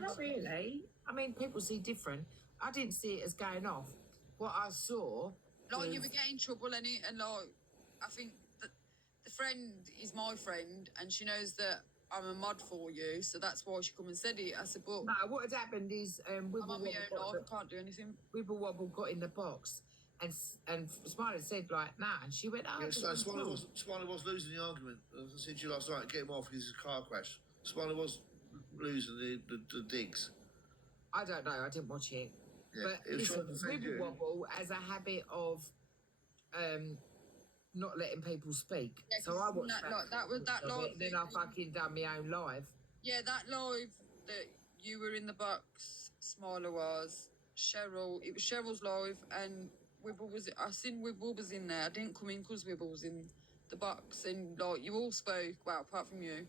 No, not really. I mean, people see different. I didn't see it as going off. What I saw, like you were getting trouble in it, and like I think that the friend is my friend, and she knows that I'm a mod for you, so that's why she come and said it. I said, but no, what had happened is I'm on my own life, I can't do anything. Wibble Wobble got in the box, and Smiley said like, nah, and she went, oh. Yeah, so Smiley was losing the argument. As I said to you last night, get him off because it's a car crash. Smiley was losing the digs. I don't know, I didn't watch it. Yeah, but listen, Wibble Wobble has a habit of not letting people speak. Yeah, so I watched that was that live. Then I fucking done my own live. Yeah, that live that you were in the box, Smiler was, Cheryl, it was Cheryl's live, and Wibble was, I seen Wibble was in there. I didn't come in because Wibble was in the box, and like you all spoke, well, apart from you.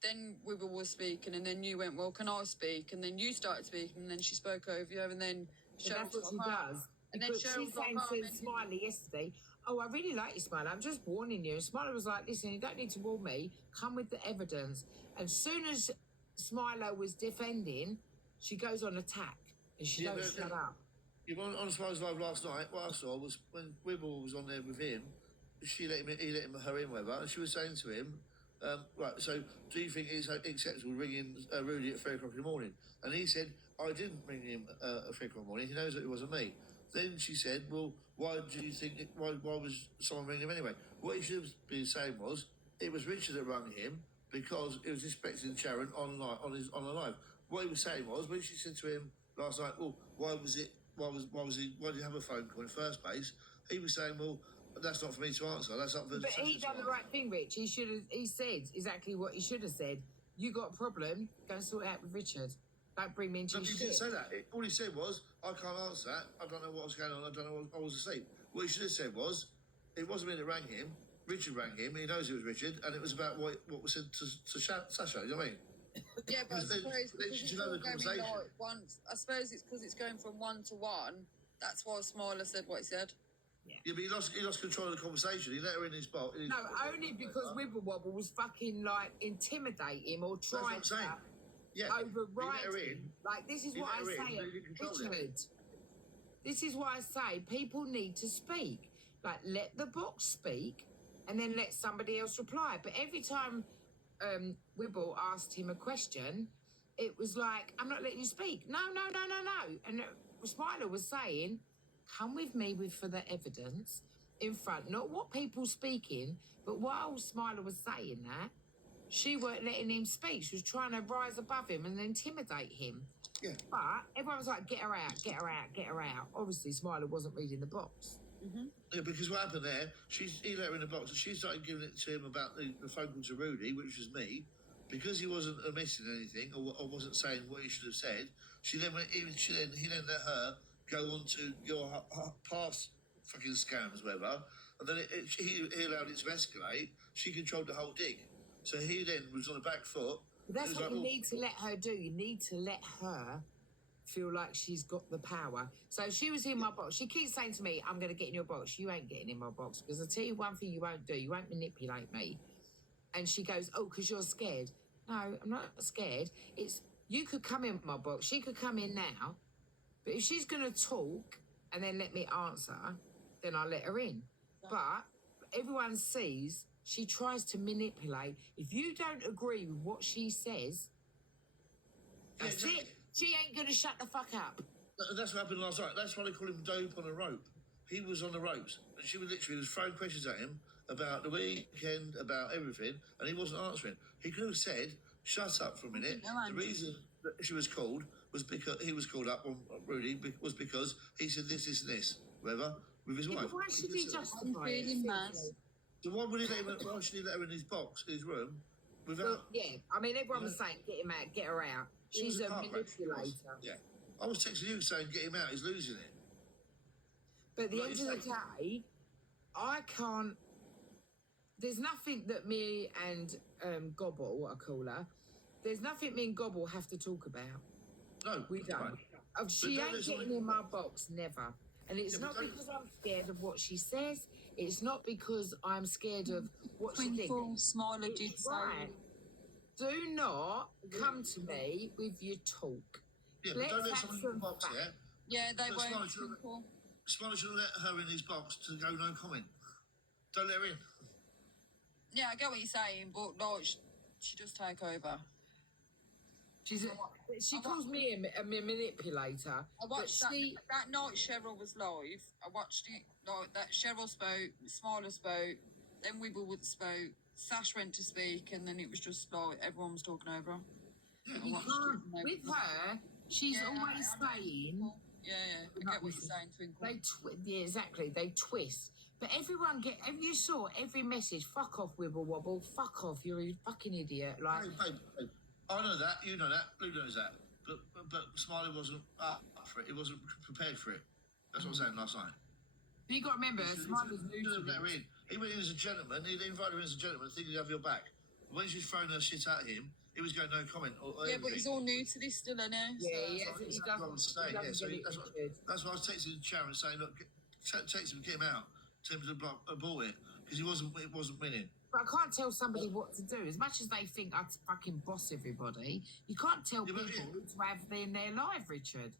Then Wibble was speaking, and then you went, well, can I speak? And then you started speaking, and then she spoke over you, and then Cheryl that's what she does. And then Cheryl saying to Smiley yesterday, oh, I really like you, Smiley. I'm just warning you. And Smiley was like, listen, you don't need to warn me. Come with the evidence. And soon as Smiley was defending, she goes on attack. And she don't shut up. You were on Smiley's live last night. What I saw was when Wibble was on there with him, he let her in, whatever, and she was saying to him, right, so do you think it's acceptable ringing Rudy at 3 o'clock in the morning? And he said, I didn't ring him at 3 o'clock in the morning. He knows that it wasn't me. Then she said, well, why do you think, why was someone ringing him anyway? What he should have been saying was, it was Richard that rang him because he was expecting Sharon on the live. What he was saying was, when she said to him last night, well, why did he have a phone call in the first place? He was saying, well, that's not for me to answer. That's up for. But he done the right thing, Rich. He should have. He said exactly what he should have said. You got a problem? Go and sort it out with Richard. Don't bring me into your shit. He didn't say that. All he said was, I can't answer that. I don't know what was going on. I don't know. I was asleep. What he should have said was, it wasn't me that rang him. Richard rang him. He knows it was Richard, and it was about what was said to Sasha. You know what I mean? Yeah, but I suppose I suppose it's because it's going from 1 to 1. That's why Smiler said what he said. Yeah, but he lost control of the conversation. He let her in his box. No, only because Wibble Wobble was fucking like intimidate him or trying to override him. Like, this is what I say, Richard. This is why I say people need to speak. Like, let the box speak and then let somebody else reply. But every time Wibble asked him a question, it was like, I'm not letting you speak. No. And Smiler was saying, come with me for the evidence in front, not what people speaking, but while Smiler was saying that, she weren't letting him speak. She was trying to rise above him and intimidate him. Yeah. But everyone was like, get her out, get her out, get her out. Obviously, Smiler wasn't reading the box. Mm-hmm. Yeah, because what happened there, he let her in the box and she started giving it to him about the phone call to Rudy, which was me. Because he wasn't omitting anything or wasn't saying what he should have said, he then let her go on to your past fucking scams, whatever, and then he allowed it to escalate. She controlled the whole dig. So he then was on the back foot. But that's what you need to let her do. You need to let her feel like she's got the power. So she was in my box. She keeps saying to me, I'm going to get in your box. You ain't getting in my box. Because I'll tell you one thing you won't do. You won't manipulate me. And she goes, oh, because you're scared. No, I'm not scared. It's, you could come in my box. She could come in now. But if she's going to talk and then let me answer, then I'll let her in. But everyone sees she tries to manipulate. If you don't agree with what she says, that's it. She ain't going to shut the fuck up. That's what happened last night. That's why they call him dope on a rope. He was on the ropes. And she was literally throwing questions at him about the weekend, about everything, and he wasn't answering. He could have said, shut up for a minute. The reason that she was called was because he was called up on Rudy was because he said this, and this, whatever, with his wife. Why should he justify it? So why would he let him? Why should he let her in his box, in his room, without? Well, yeah, I mean, everyone was saying, get him out, get her out. She's a manipulator. Yeah, I was texting you saying, get him out. He's losing it. But at the end of the day, I can't. There's nothing that me and Gobble, what I call her, there's nothing me and Gobble have to talk about. No, we don't. Right. She ain't getting in my box, never. And it's not because I'm scared of what she says. It's not because I'm scared of what she thinks. Smiler did say. Do not come to me with your talk. Yeah, but don't let someone in the box, facts. Yeah, they But won't. Smiley should have let her in his box to go no comment. Don't let her in. Yeah, I get what you're saying, but like, she does take over. She calls me a manipulator. I watched that night Cheryl was live. I watched it like that. Cheryl spoke, Smiler spoke, then Wibblewood spoke, Sash went to speak, and then it was just like everyone was talking over her. You can't, with her, she's always saying. Yeah, I get what you're saying, Twinkle. Yeah, exactly. They twist. But everyone you saw every message. Fuck off, Wibble Wobble. Fuck off. You're a fucking idiot. Like, hey. I know that. You know that. Blue knows that. But Smiley wasn't up for it. He wasn't prepared for it. That's what I was saying last night. But you got to remember, Smiley's new to let her in. He went in as a gentleman. He invited her in as a gentleman, thinking he'd have your back. When she was throwing her shit at him, he was going no comment. Yeah, but he's all new to this still, isn't he? Yeah, that's why I was texting Sharon saying, look, text him, get him out. Tell him to abort it because it wasn't winning. But I can't tell somebody what to do. As much as they think I fucking boss everybody, you can't tell people to have in their life, Richard.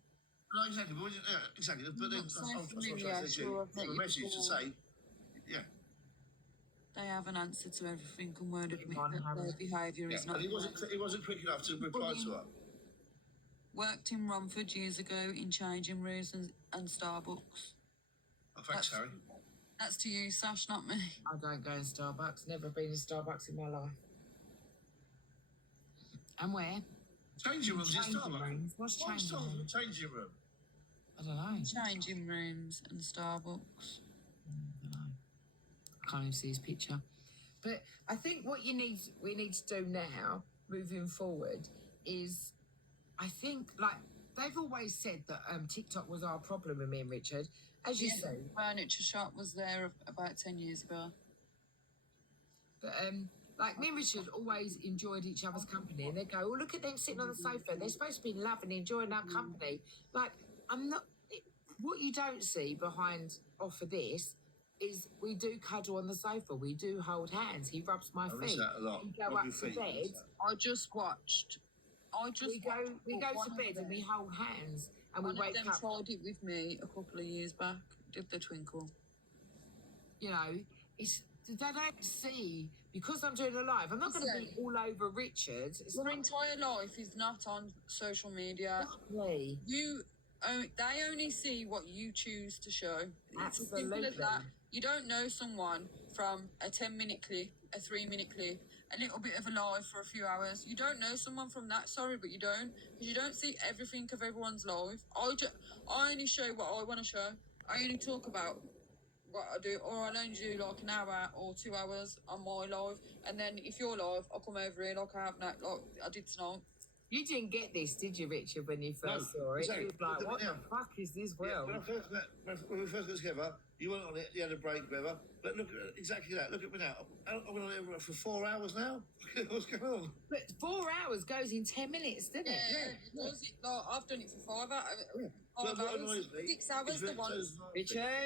No, exactly. But, exactly. But then I was trying to say a message to say, yeah. They have an answer to everything and won't admit that their behaviour is not. And he wasn't quick enough to reply to her. Worked in Romford years ago in changing rooms and Starbucks. Oh, thanks, Harry. That's to you, Sash, not me. I don't go in Starbucks. Never been in Starbucks in my life. And where? Changing rooms in Starbucks. What's changing room? Changing room. I don't know. Changing rooms and Starbucks. I don't know. I can't even see his picture. But I think what we need to do now, moving forward, is I think like they've always said that TikTok was our problem with me and Richard. As you say, furniture shop was there about 10 years ago. But like me and Richard always enjoyed each other's company, and they go, "Oh, look at them sitting on the sofa. They're supposed to be loving, enjoying our company." Like I'm not. What you don't see behind off of this is we do cuddle on the sofa. We do hold hands. He rubs my feet. That a lot. We go up to bed. I just watched. We go to bed and we hold hands. And we wake up. Tried it with me a couple of years back. Did the twinkle? You know, they don't see because I'm doing a live. I'm not going to be all over Richard. Your entire life is not on social media. Exactly. They only see what you choose to show. It's as simple as that. You don't know someone from a 10-minute clip, a 3-minute clip, a little bit of a live for a few hours. You don't know someone from that, but you don't. Because you don't see everything of everyone's life. I only show what I want to show. I only talk about what I do, or I'll only do like an hour or 2 hours on my live. And then if you're live, I'll come over here like I did tonight. You didn't get this, did you, Richard, when you first saw it? Exactly. You was like, what the fuck is this world? When we first got together, you went on it, you had a break, whatever. But look at exactly that. Look at me now. I've been on it for 4 hours now. What's going on? But 4 hours goes in 10 minutes, doesn't it? Yeah. I've done it for 5 hours. 5 hours. 6 hours, the one. Richard.